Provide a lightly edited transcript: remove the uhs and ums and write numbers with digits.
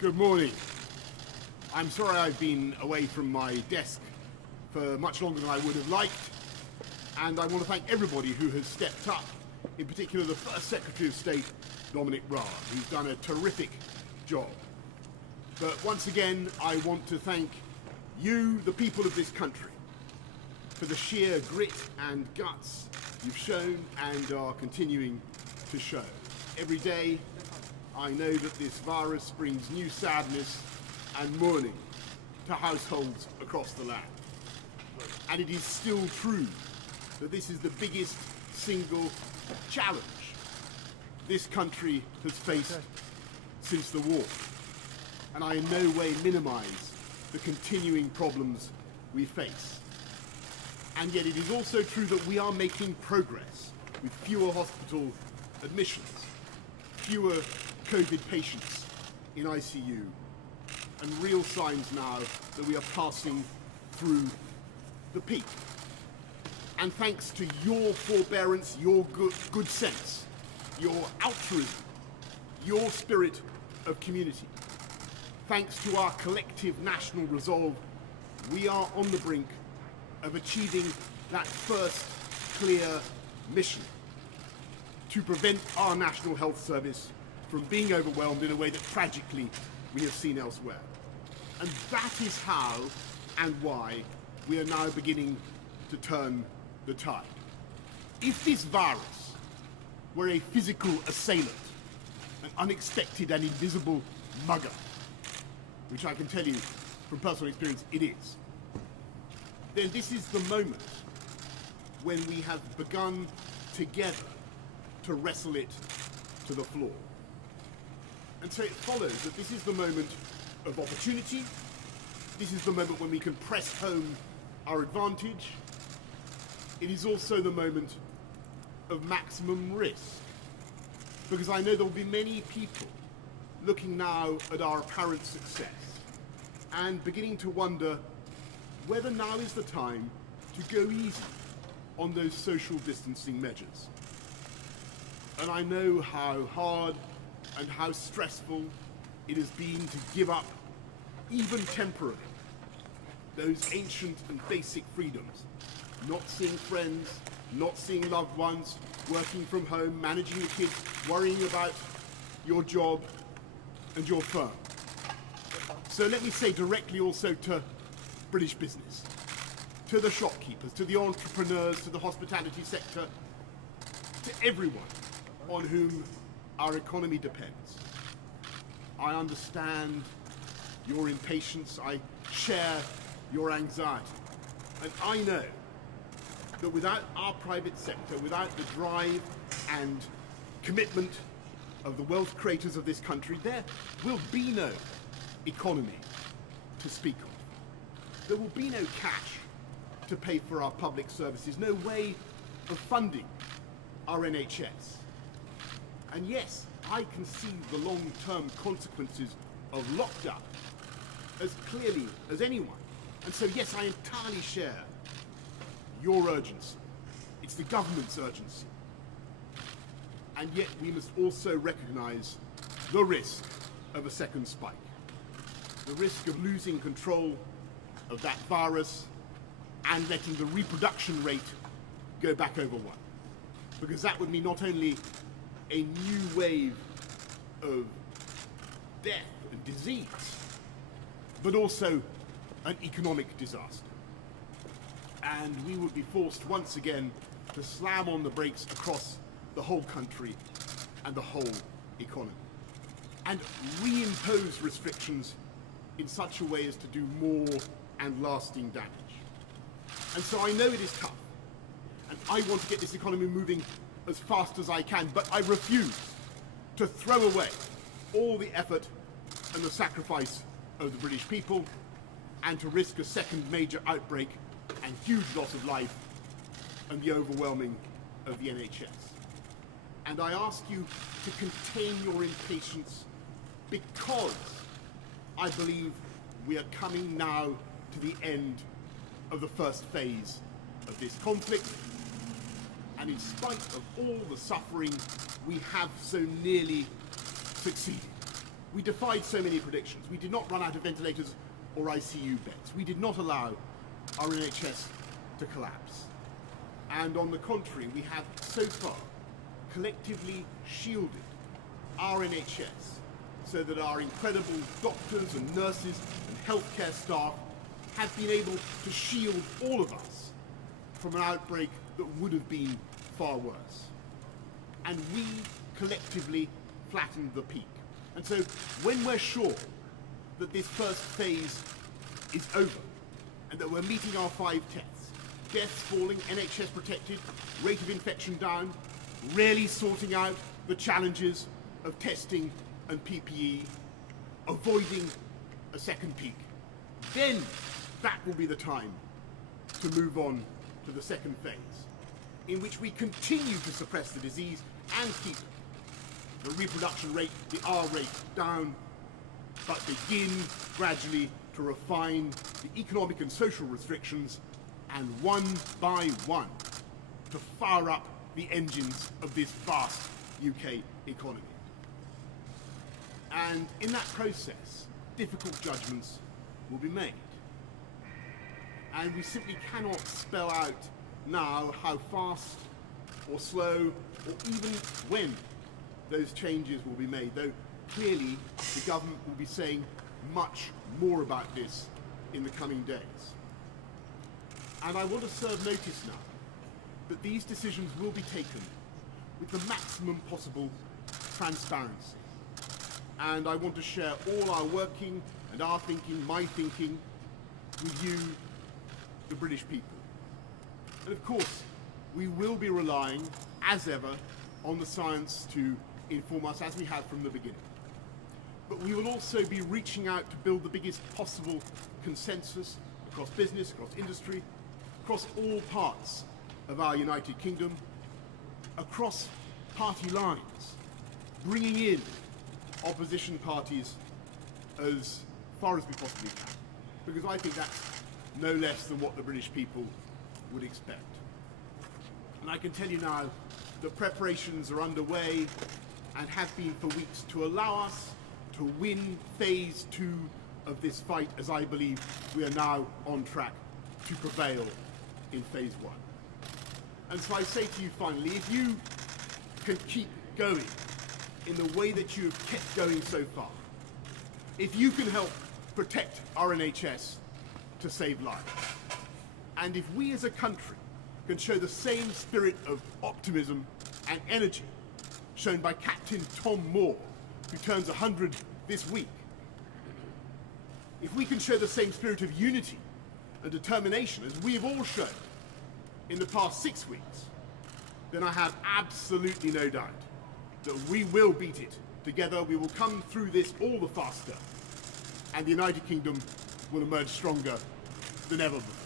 Good morning. I'm sorry I've been away from my desk for much longer than I would have liked, and I want to thank everybody who has stepped up, in particular the First Secretary of State, Dominic Raab, who's done a terrific job. But once again, I want to thank you, the people of this country, for the sheer grit and guts you've shown and are continuing to show. Every day, I know that this virus brings new sadness and mourning to households across the land. And it is still true that this is the biggest single challenge this country has faced since the war. And I in no way minimize the continuing problems we face. And yet it is also true that we are making progress with fewer hospital admissions, fewer COVID patients in ICU, and real signs now that we are passing through the peak. And thanks to your forbearance, your good sense, your altruism, your spirit of community, thanks to our collective national resolve, we are on the brink of achieving that first clear mission to prevent our National Health Service from being overwhelmed in a way that tragically we have seen elsewhere. And that is how and why we are now beginning to turn the tide. If this virus were a physical assailant, an unexpected and invisible mugger, which I can tell you from personal experience it is, then this is the moment when we have begun together to wrestle it to the floor. And so it follows that this is the moment of opportunity, this is the moment when we can press home our advantage, it is also the moment of maximum risk. Because I know there will be many people looking now at our apparent success and beginning to wonder whether now is the time to go easy on those social distancing measures. And I know how hard and how stressful it has been to give up, even temporarily, those ancient and basic freedoms. Not seeing friends, not seeing loved ones, working from home, managing your kids, worrying about your job and your firm. So let me say directly also to British business, to the shopkeepers, to the entrepreneurs, to the hospitality sector, to everyone on whom our economy depends. I understand your impatience, I share your anxiety, and I know that without our private sector, without the drive and commitment of the wealth creators of this country, there will be no economy to speak of. There will be no cash to pay for our public services, no way of funding our NHS. And yes, I can see the long-term consequences of lockdown as clearly as anyone. And so yes, I entirely share your urgency. It's the government's urgency. And yet we must also recognize the risk of a second spike. The risk of losing control of that virus and letting the reproduction rate go back over 1. Because that would mean not only a new wave of death and disease, but also an economic disaster. And we would be forced once again to slam on the brakes across the whole country and the whole economy, and reimpose restrictions in such a way as to do more and lasting damage. And so I know it is tough, and I want to get this economy moving as fast as I can, but I refuse to throw away all the effort and the sacrifice of the British people, and to risk a second major outbreak and huge loss of life and the overwhelming of the NHS. And I ask you to contain your impatience, because I believe we are coming now to the end of the first phase of this conflict, and in spite of all the suffering, we have so nearly succeeded. We defied so many predictions. We did not run out of ventilators or ICU beds. We did not allow our NHS to collapse. And on the contrary, we have so far collectively shielded our NHS so that our incredible doctors and nurses and healthcare staff have been able to shield all of us from an outbreak that would have been far worse. And we collectively flattened the peak. And so when we're sure that this first phase is over and that we're meeting our 5 tests, deaths falling, NHS protected, rate of infection down, really sorting out the challenges of testing and PPE, avoiding a second peak, then that will be the time to move on to the second phase, in which we continue to suppress the disease and keep the reproduction rate, the R rate, down, but begin gradually to refine the economic and social restrictions, and one by one to fire up the engines of this vast UK economy. And in that process, difficult judgments will be made. And we simply cannot spell out now how fast or slow or even when those changes will be made, though clearly the government will be saying much more about this in the coming days. And I want to serve notice now that these decisions will be taken with the maximum possible transparency. And I want to share all our working and our thinking, my thinking, with you, the British people. And of course, we will be relying, as ever, on the science to inform us, as we have from the beginning. But we will also be reaching out to build the biggest possible consensus across business, across industry, across all parts of our United Kingdom, across party lines, bringing in opposition parties as far as we possibly can, because I think that's no less than what the British people would expect. And I can tell you now that preparations are underway and have been for weeks to allow us to win phase 2 of this fight, as I believe we are now on track to prevail in phase 1. And so I say to you finally, if you can keep going in the way that you have kept going so far, if you can help protect our NHS to save lives, and if we as a country can show the same spirit of optimism and energy shown by Captain Tom Moore, who turns 100 this week, if we can show the same spirit of unity and determination as we have all shown in the past 6 weeks, then I have absolutely no doubt that we will beat it. Together we will come through this all the faster, and the United Kingdom will emerge stronger than ever before.